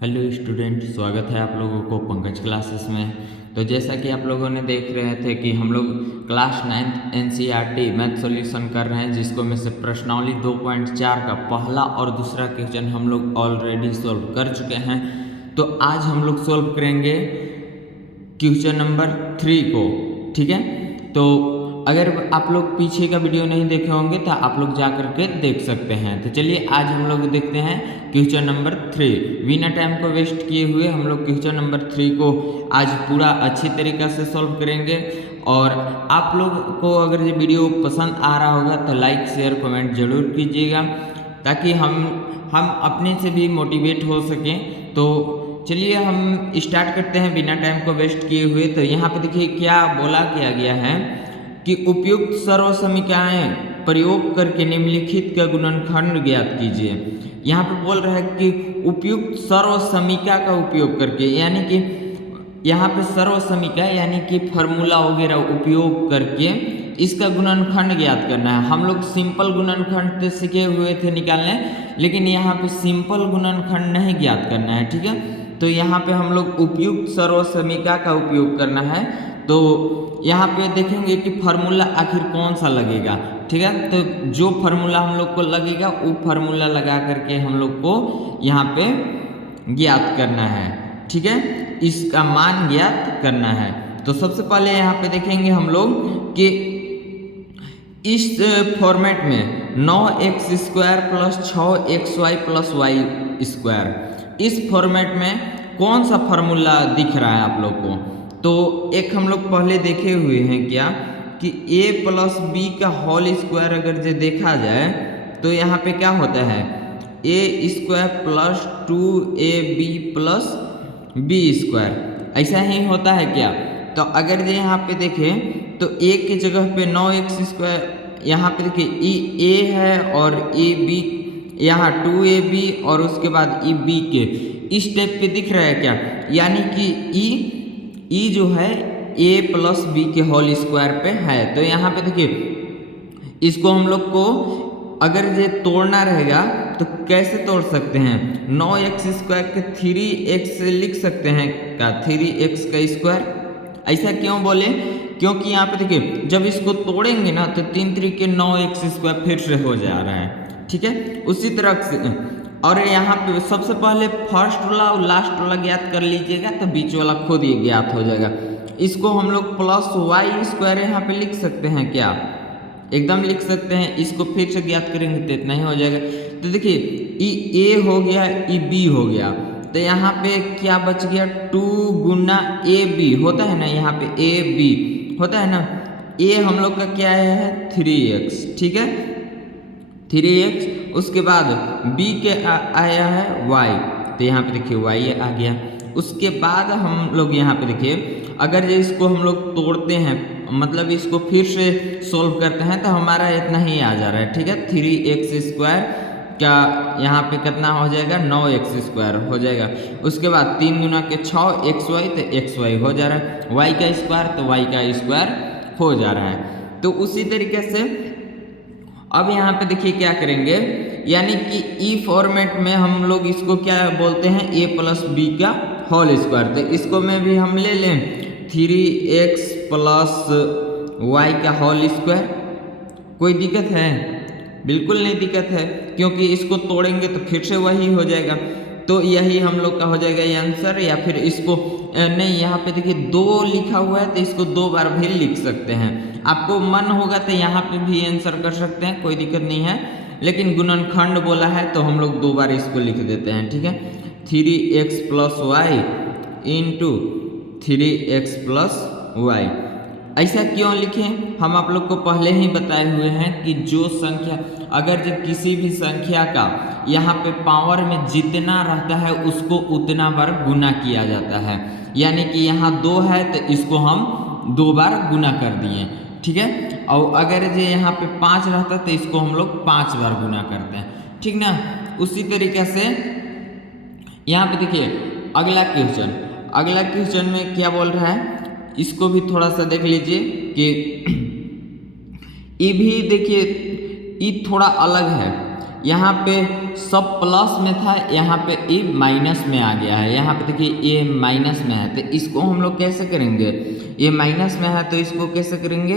Hello student, स्वागत है आप लोगों को पंकज क्लासेस में। तो जैसा कि आप लोगों ने देख रहे थे कि हम लोग class 9th NCERT math solution कर रहे हैं, जिसको में से प्रश्नावली 2.4 का पहला और दूसरा क्वेश्चन हम लोग ऑलरेडी सॉल्व कर चुके हैं। तो आज हम लोग सॉल्व करेंगे क्वेश्चन नंबर 3 को। ठीक है, तो अगर आप लोग पीछे का वीडियो नहीं देखे होंगे तो आप लोग जा करके देख सकते हैं। तो चलिए आज हम लोग देखते हैं क्वेश्चन नंबर 3। बिना टाइम को वेस्ट किए हुए हम लोग क्वेश्चन नंबर 3 को आज पूरा अच्छी तरीक़ा से सॉल्व करेंगे। और आप लोग को अगर ये वीडियो पसंद आ रहा होगा तो लाइक शेयर कमेंट जरूर कीजिएगा, ताकि हम अपने से भी मोटिवेट हो सकें। तो चलिए हम स्टार्ट करते हैं बिना टाइम को वेस्ट किए हुए। तो यहाँ पे देखिए क्या गया है कि उपयुक्त सर्वसमीकरण प्रयोग करके निम्नलिखित का गुणनखंड ज्ञात कीजिए। यहाँ पे बोल रहा है कि उपयुक्त सर्वसमीका का उपयोग करके, यानी कि यहाँ पे सर्वसमीका यानी कि फार्मूला वगैरह उपयोग करके इसका गुणनखंड ज्ञात करना है। हम लोग सिंपल गुणनखंड तो सीखे हुए थे निकालने, लेकिन यहाँ पे सिंपल गुणनखंड नहीं ज्ञात करना है। ठीक है, तो यहाँ पे हम लोग उपयुक्त सर्वसमीका का उपयोग करना है। तो यहाँ पे देखेंगे कि फार्मूला आखिर कौन सा लगेगा। ठीक है, तो जो फार्मूला हम लोग को लगेगा वो फार्मूला लगा करके हम लोग को यहाँ पे ज्ञात करना है। ठीक है, इसका मान ज्ञात करना है। तो सबसे पहले यहाँ पे देखेंगे हम लोग कि इस फॉर्मेट में 9x² + 6xy + y², इस फॉर्मेट में कौन सा फार्मूला दिख रहा है आप लोग को। तो एक हम लोग पहले देखे हुए हैं क्या कि a + b का होल स्क्वायर अगर जो देखा जाए तो यहाँ पे क्या होता है a² + 2ab + b², ऐसा ही होता है क्या। तो अगर जो यहाँ पे देखें तो a की जगह पे 9x², यहाँ पे देखिए a है और ab, यहाँ 2ab और उसके बाद b के इस टाइप पे दिख रहा है क्या, यानी कि ई जो है a + b के होल स्क्वायर पे है। तो यहाँ पे देखिए इसको हम लोग को अगर ये तोड़ना रहेगा तो कैसे तोड़ सकते हैं, 9x² के 3x लिख सकते हैं का 3x²। ऐसा क्यों बोले, क्योंकि यहाँ पे देखिए जब इसको तोड़ेंगे ना तो 3 3 के 9x² फिर से हो जा रहा है। ठीक है, उसी तरह से और यहाँ पे सबसे पहले फर्स्ट वाला और लास्ट वाला ज्ञात कर लीजिएगा तो बीच वाला खुद ही ज्ञात हो जाएगा। इसको हम लोग +y² यहाँ पे लिख सकते हैं क्या, एकदम लिख सकते हैं। इसको फिर से ज्ञात करेंगे तो इतना ही हो जाएगा। तो देखिए ई a हो गया, ई b हो गया, तो यहाँ पे क्या बच गया 2 × ab होता है ना, यहाँ पे ab होता है ना, a हम लोग का क्या है 3x। ठीक है, 3x, उसके बाद b के आया है y, तो यहाँ पे देखिए y आ गया। उसके बाद हम लोग यहाँ पे देखिए अगर ये इसको हम लोग तोड़ते हैं, मतलब इसको फिर से सोल्व करते हैं तो हमारा इतना ही आ जा रहा है। ठीक है, 3x² का यहाँ पे कितना हो जाएगा 9x² हो जाएगा। उसके बाद 3 × 6xy तो xy हो जा रहा है, y का स्क्वायर तो y का स्क्वायर हो जा रहा है। तो उसी तरीके से अब यहाँ पे देखिए क्या करेंगे, यानी कि ई फॉर्मेट में हम लोग इसको क्या बोलते हैं a + b का होल स्क्वायर। तो इसको में भी हम ले लें 3x + y का होल स्क्वायर। कोई दिक्कत है? बिल्कुल नहीं दिक्कत है, क्योंकि इसको तोड़ेंगे तो फिर से वही हो जाएगा। तो यही हम लोग का हो जाएगा ये आंसर। या फिर इसको नहीं, यहाँ पे देखिए 2 लिखा हुआ है तो इसको 2 बार भी लिख सकते हैं। आपको मन होगा तो यहाँ पे भी आंसर कर सकते हैं, कोई दिक्कत नहीं है, लेकिन गुणनखंड बोला है तो हम लोग 2 बार इसको लिख देते हैं। ठीक है, 3x + y × 3x + y। ऐसा क्यों लिखें, हम आप लोग को पहले ही बताए हुए हैं कि जो संख्या, अगर जब किसी भी संख्या का यहाँ पे पावर में जितना रहता है उसको उतना बार गुना किया जाता है। यानी कि यहाँ 2 है तो इसको हम 2 बार गुना कर दिए। ठीक है, और अगर जो यहाँ पे 5 रहता तो इसको हम लोग 5 बार गुना करते हैं। ठीक ना, उसी तरीके से यहाँ पे देखिए अगला क्वेश्चन में क्या बोल रहा है, इसको भी थोड़ा सा देख लीजिए कि ये भी देखिए ये थोड़ा अलग है। यहाँ पे सब प्लस में था, यहाँ पे ए माइनस में आ गया है। यहाँ पे देखिए ए माइनस में है, तो इसको हम लोग कैसे करेंगे, ए माइनस में है तो इसको कैसे करेंगे,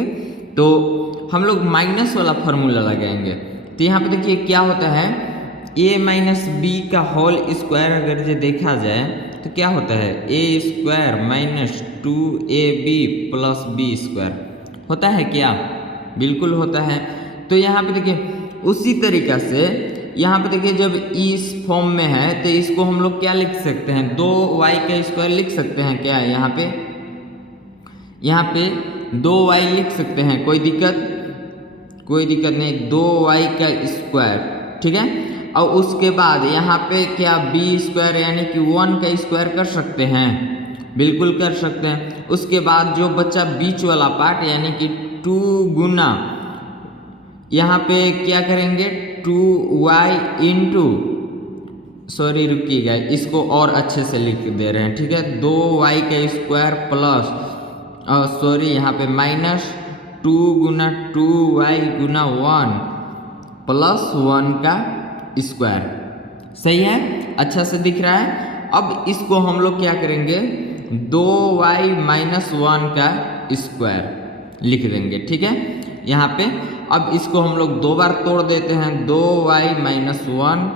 तो हम लोग माइनस वाला फार्मूला लगाएंगे। तो यहाँ पे देखिए क्या होता है, ए माइनस बी का होल स्क्वायर अगर जो देखा जाए तो क्या होता है, A square minus 2ab plus B square होता है क्या, बिल्कुल होता है। तो यहाँ पे देखिए उसी तरीक़ा से यहाँ पे देखिए जब इस फॉर्म में है तो इसको हम लोग क्या लिख सकते हैं, 2y का स्क्वायर लिख सकते हैं क्या, यहाँ पे 2y लिख सकते हैं, कोई दिक्कत नहीं, 2y का स्क्वायर, ठीक है। और उसके बाद यहाँ पे क्या बी स्क्वायर यानी कि 1 का स्क्वायर कर सकते हैं, बिल्कुल कर सकते हैं। उसके बाद जो बच्चा बीच वाला पार्ट यानी कि 2 गुना यहाँ पे क्या करेंगे, 2y इंटू, सॉरी रुकिएगा, इसको और अच्छे से लिख दे रहे हैं, ठीक है, 2y का स्क्वायर प्लस सॉरी यहाँ पे माइनस 2 गुना 2y गुना 1 प्लस 1 का स्क्वायर, सही है, अच्छा से दिख रहा है। अब इसको हम लोग क्या करेंगे, 2y माइनस 1 का स्क्वायर लिख देंगे, ठीक है यहाँ पे। अब इसको हम लोग 2 बार तोड़ देते हैं, 2y माइनस 1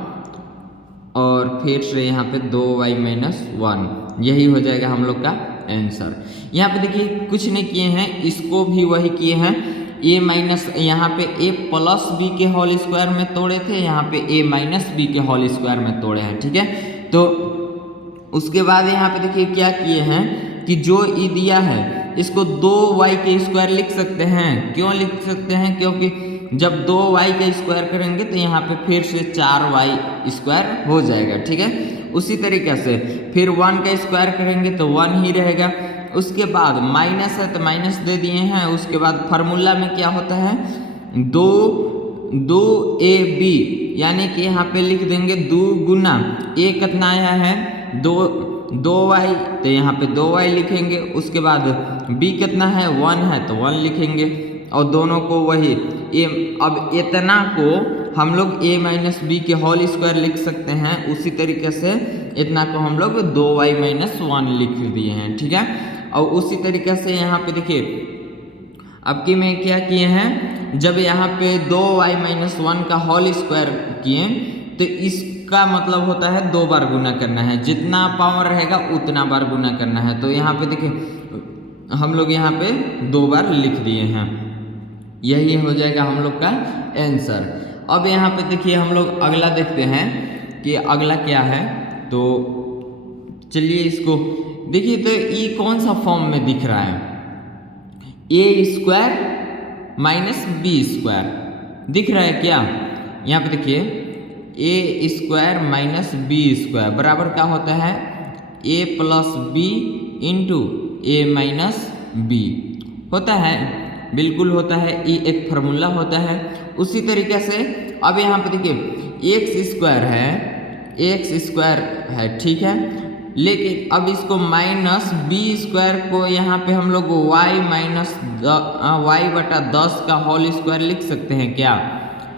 और फिर से यहाँ पे 2y माइनस 1, यही हो जाएगा हम लोग का आंसर। यहाँ पे देखिए कुछ नहीं किए हैं, इसको भी वही किए हैं, a माइनस यहाँ पे a प्लस बी के होल स्क्वायर में तोड़े थे, यहाँ पे a माइनस बी के होल स्क्वायर में तोड़े हैं, ठीक है। तो उसके बाद यहाँ पे देखिए क्या किए हैं कि जो ई दिया है इसको 2y के स्क्वायर लिख सकते हैं, क्यों लिख सकते हैं, क्योंकि जब 2y का स्क्वायर करेंगे तो यहाँ पे फिर से 4y स्क्वायर हो जाएगा, ठीक है। उसी तरीके से फिर 1 का स्क्वायर करेंगे तो 1 ही रहेगा। उसके बाद माइनस है तो माइनस दे दिए हैं। उसके बाद फार्मूला में क्या होता है, 2ab यानी कि यहाँ पे लिख देंगे 2 गुना a कितना आया है 2y, तो यहाँ पे 2y लिखेंगे। उसके बाद b कितना है 1 है तो 1 लिखेंगे और दोनों को वही a, अब इतना को हम लोग a माइनस बी के होल स्क्वायर लिख सकते हैं। उसी तरीके से इतना को हम लोग 2y माइनस 1 लिख दिए हैं, ठीक है। और उसी तरीके से यहाँ पे देखिए अब की में क्या किए हैं, जब यहाँ पे 2y माइनस 1 का होल स्क्वायर किए तो इसका मतलब होता है 2 बार गुना करना है, जितना पावर रहेगा उतना बार गुना करना है। तो यहाँ पे देखिए हम लोग यहाँ पे 2 बार लिख दिए हैं, यही हो जाएगा हम लोग का आंसर। अब यहाँ पे देखिए हम लोग अगला देखते हैं कि अगला क्या है। तो चलिए इसको देखिए, तो ये कौन सा फॉर्म में दिख रहा है, A square minus B square दिख रहा है क्या। यहाँ पे देखिए ए स्क्वायर माइनस बी स्क्वायर बराबर क्या होता है, ए प्लस बी इंटू ए माइनस बी होता है, बिल्कुल होता है, ये एक फार्मूला होता है। उसी तरीके से अब यहाँ पे देखिए एक्स स्क्वायर है, ठीक है, लेकिन अब इसको माइनस बी स्क्वायर को यहाँ पे हम लोग y माइनस वाई बटा 10 का होल स्क्वायर लिख सकते हैं क्या,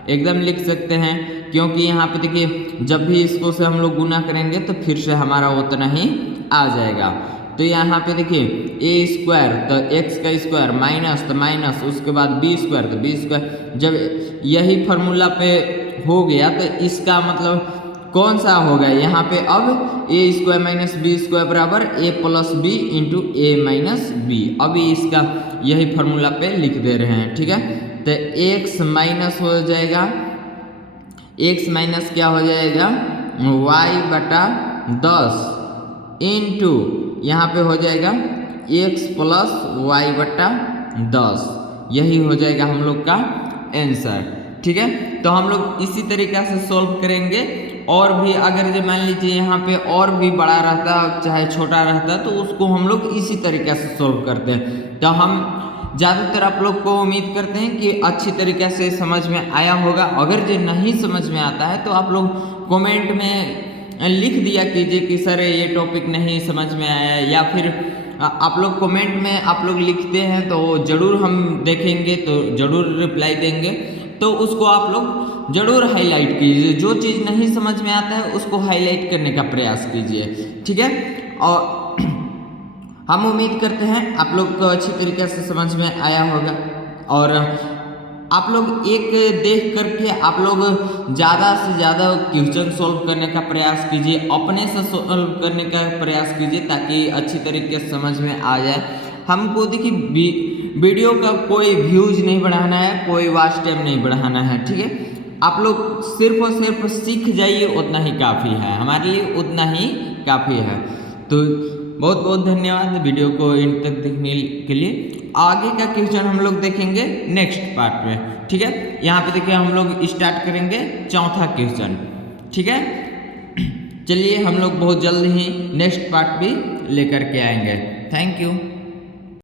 एकदम लिख सकते हैं, क्योंकि यहाँ पे देखिए जब भी इसको से हम लोग गुना करेंगे तो फिर से हमारा उतना ही आ जाएगा। तो यहाँ पे देखिए ए स्क्वायर तो एक्स का स्क्वायर माइनस तो माइनस, उसके बाद बी स्क्वायर तो बी स्क्वायर, जब यही फार्मूला पे हो गया तो इसका मतलब कौन सा होगा यहाँ पे, अब ए स्क्वायर माइनस बी स्क्वायर बराबर ए प्लस बी इंटू ए माइनस बी। अभी इसका यही फार्मूला पे लिख दे रहे हैं, ठीक है। तो एक्स माइनस हो जाएगा, एक्स माइनस क्या हो जाएगा वाई बटा 10 इंटू यहाँ पे हो जाएगा एक्स प्लस वाई बटा 10, यही हो जाएगा हम लोग का आंसर, ठीक है। तो हम लोग इसी तरीक़ा से सॉल्व करेंगे। और भी अगर जो मान लीजिए यहाँ पे और भी बड़ा रहता चाहे छोटा रहता तो उसको हम लोग इसी तरीक़े से सॉल्व करते हैं। तो हम ज़्यादातर आप लोग को उम्मीद करते हैं कि अच्छी तरीक़े से समझ में आया होगा। अगर जो नहीं समझ में आता है तो आप लोग कमेंट में लिख दिया कीजिए कि सर ये टॉपिक नहीं समझ में आया, या फिर आप लोग कमेंट में आप लोग लिखते हैं तो ज़रूर हम देखेंगे, तो ज़रूर रिप्लाई देंगे। तो उसको आप लोग ज़रूर हाईलाइट कीजिए। जो चीज़ नहीं समझ में आता है उसको हाईलाइट करने का प्रयास कीजिए, ठीक है। और हम उम्मीद करते हैं आप लोग को अच्छी तरीके से समझ में आया होगा। और आप लोग एक देख करके आप लोग ज़्यादा से ज़्यादा क्वेश्चन सॉल्व करने का प्रयास कीजिए, अपने से सॉल्व करने का प्रयास कीजिए ताकि अच्छी तरीके से समझ में आ जाए। हमको देखिए वीडियो का कोई व्यूज नहीं बढ़ाना है, कोई वॉच टाइम नहीं बढ़ाना है, ठीक है। आप लोग सिर्फ और सिर्फ सीख जाइए, उतना ही काफ़ी है हमारे लिए, उतना ही काफ़ी है। तो बहुत बहुत धन्यवाद वीडियो को इन तक देखने के लिए। आगे का क्वेश्चन हम लोग देखेंगे नेक्स्ट पार्ट में, ठीक है। यहाँ पे देखिए हम लोग स्टार्ट करेंगे चौथा क्वेश्चन, ठीक है। चलिए हम लोग बहुत जल्द ही नेक्स्ट पार्ट भी लेकर के आएंगे। Thank you.